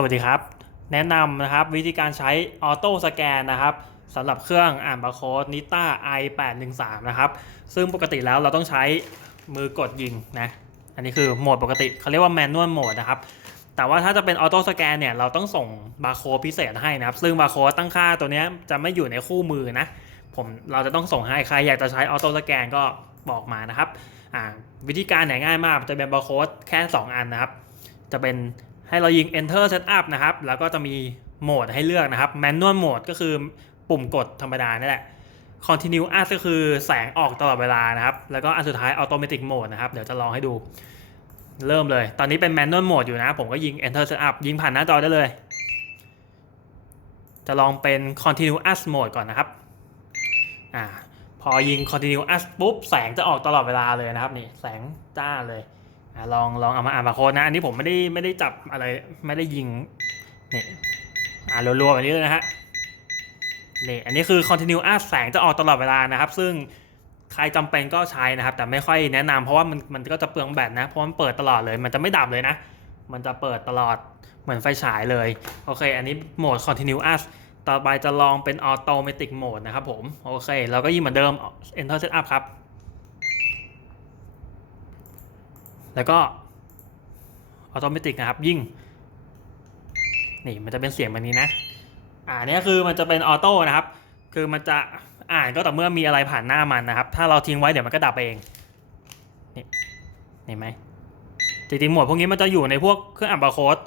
สวัสดีครับ แนะนำนะครับวิธีการใช้ออโต้สแกนนะครับสำหรับเครื่องอ่านบาร์โค้ดนิต้า i813 นะครับ ซึ่งปกติแล้วเราต้องใช้มือกดยิงนะ อันนี้คือโหมดปกติเขาเรียกว่าแมนนวลโหมดนะครับ แต่ว่าถ้าจะเป็นออโต้สแกนเนี่ย เราต้องส่งบาร์โค้ดพิเศษให้นะครับ ซึ่งบาร์โค้ดตั้งค่าตัวนี้จะไม่อยู่ในคู่มือนะ ผมเราจะต้องส่งให้ใครอยากจะใช้ออโต้สแกนก็บอกมานะครับวิธีการเนี่ยง่ายมากจะเป็นบาร์โค้ดแค่ 2 อันนะครับ จะเป็น ให้เรายิง enter setup นะครับ แล้วก็จะมีโหมดให้เลือกนะครับ manual mode ก็คือปุ่มกดธรรมดานี่แหละ continuous ก็คือแสงออกตลอดเวลานะครับ แล้วก็อันสุดท้าย automatic mode นะครับ เดี๋ยวจะลองให้ดู เริ่มเลย ตอนนี้เป็น manual mode อยู่นะ ผมก็ยิง enter setup ยิงผ่านหน้าจอได้เลย จะลองเป็น continuous mode ก่อนนะครับ อ่า พอยิง continuous ปุ๊บ แสงจะออกตลอดเวลาเลยนะครับนี่ แสงจ้าเลย ลองลองเอามาอ่านบาร์โค้ดนะ อันนี้ผมไม่ได้ไม่ได้จับอะไรไม่ได้ยิงนี่อ่านรัวๆแบบนี้เลยนะฮะนี่อันนี้คือ continuous แสงจะออกตลอดเวลานะครับ ซึ่งใครจำเป็นก็ใช้นะครับ แต่ไม่ค่อยแนะนำเพราะว่ามันมันก็จะเปลืองแบตนะ เพราะมันเปิดตลอดเลย มันจะไม่ดับเลยนะ มันจะเปิดตลอดเหมือนไฟฉายเลย โอเค อันนี้โหมด continuous ต่อไปจะลองเป็น automatic mode นะครับผม โอเค เราก็ยิงเหมือนเดิม enter setup ครับ แล้วก็ออโตเมติกนะครับยิ่งนี่มันจะเป็นเสียงแบบนี้นะ อ่าเนี้ยคือมันจะเป็นออโต้นะครับ คือมันจะอ่านก็ต่อเมื่อมีอะไรผ่านหน้ามันนะครับ ถ้าเราทิ้งไว้เดี๋ยวมันก็ดับเอง นี่เห็นไหมจริงๆหมวดพวกนี้มันจะอยู่ในพวกเครื่องอ่านบาร์โค้ด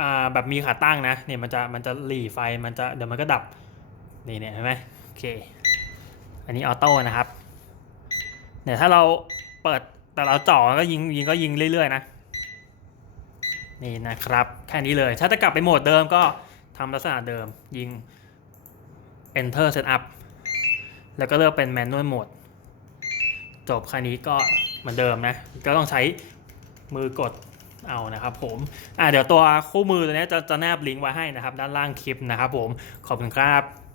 อ่าแบบมีขาตั้งนะเนี่ยมันจะมันจะหลีไฟมันจะเดี๋ยวมันก็ดับนี่เนี่ยเห็นไหมโอเค อันนี้ออโต้นะครับเนี่ยถ้าเราเปิด แต่เราจ่อก็ยิงยิงก็ยิงเรื่อยๆนะนี่นะครับ แค่นี้เลย ถ้าจะกลับไปโหมดเดิมก็ทำลักษณะเดิมยิง enter setup แล้วก็เลือกเป็น manual mode จบแค่นี้ก็เหมือนเดิมนะ ก็ต้องใช้มือกดเอานะครับผมอ่าเดี๋ยวตัวคู่มือตัวนี้จะจะแนบลิงก์ไว้ให้นะครับ ด้านล่างคลิปนะครับผม ขอบคุณครับ